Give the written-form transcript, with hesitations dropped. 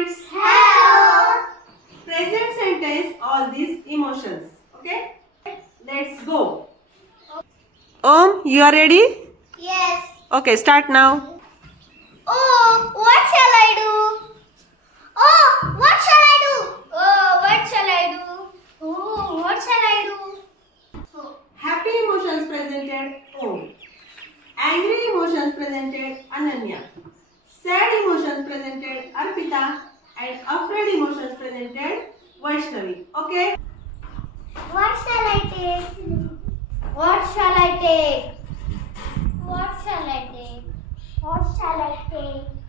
classmates. Hello. Present sentence all these emotions. Okay? Let's go. Om, you are ready? Yes. Okay, start now. Oh, what shall I do? Oh, what shall I do? Oh, what shall I do? Oh, what shall I do? Oh. Happy emotions presented Om. Angry emotions presented Ananya. Sad emotions presented Arpita. And afraid emotions presented Vaishnavi. Okay? What shall I take? What shall I take? What shall I take? What shall I take?